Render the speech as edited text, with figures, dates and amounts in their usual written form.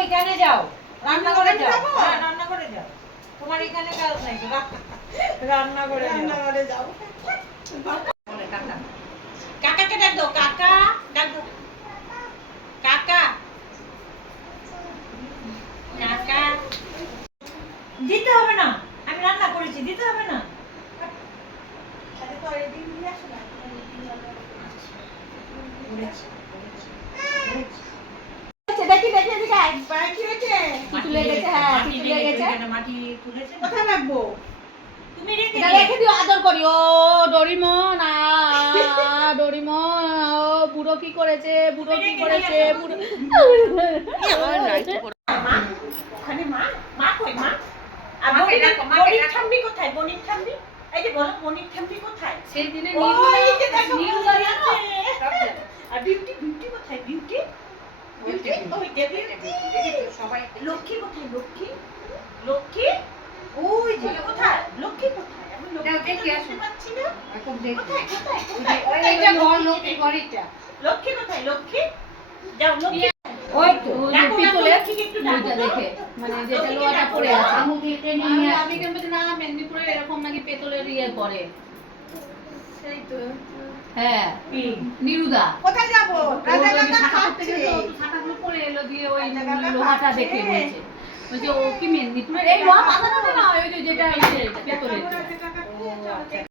ওইখানে যাও, রান্না করে যাও। হ্যাঁ, রান্না করে যাও। তোমার এখানে কাজ নাই তো, রান্না করে যাও। বলে কাকা। কাকাকে ডাক দাও, কাকা ডাক দাও। কাকা কাকা দিতে হবে না, আমি রান্না করেছি, দিতে হবে না। দেখি দেখি এদিকে আয়। পায়ে কি হয়েছে? তুলে গেছে, হ্যাঁ তুলে গেছে। মাটি তুলেছে। কোথায় রাখবো? তুমি রেখে এটা দিও। রেখে দিও, আদর করি। ও ডোরিমন, ডোরিমন, ও বুড়ো কি করেছে, বুড়ো কি করেছে, বুড়ো। মা, ওখানে মা, মা কই মা? আর বনির ঠাম্মি কোথায়? বনির ঠাম্মি? এই যে বলো বনির ঠাম্মি কোথায়? সেই দিনে ও, এই যে দেখো, নিউলা আছে। আর বিউটি বিউটি কোথায়? বিউটি? বিউটি? ওই যে বিউটি। লক্ষ্মী কোথায়? লক্ষ্মী? লক্ষ্মী? ওই যে কোথায়? লক্ষ্মী কোথায়? আমি লক্ষ্মী দেখতে পাচ্ছি না। কোথায় কোথায় কোথায়? এইটা ঘর, লক্ষ্মী ঘরিটা। লক্ষ্মী কোথায়? লক্ষ্মী? যাও লক্ষ্মী। ওই তো ডাকো, পিতলের লক্ষ্মীকে একটু ডাকো ওইটা তো। দেখে, মানে যেটা লক্ষ্মীকে লোহাটা ডাকো, পড়ে ডাকো। আছে। আমি কেন বলছি না, মেদিনীপুরে এরকম নাকি পেতলের ইয়ে পড়ে। সেই তো। হ্যাঁ, কি? নিরুদা। কোথায় যাবো? রাজা কাকা ছাতা করতে খাচ্ছে। গেলে তো ছাতাগুলো পরে এলো, দিয়ে ওই রাজা কাকা লোহাটা খাচ্ছে। দেখে বলছে। বলছে ও কি মেদিনীপুরের এই লোহা বাঁধানো না, ওই যে যেটা পেতলের। রাজা কাকা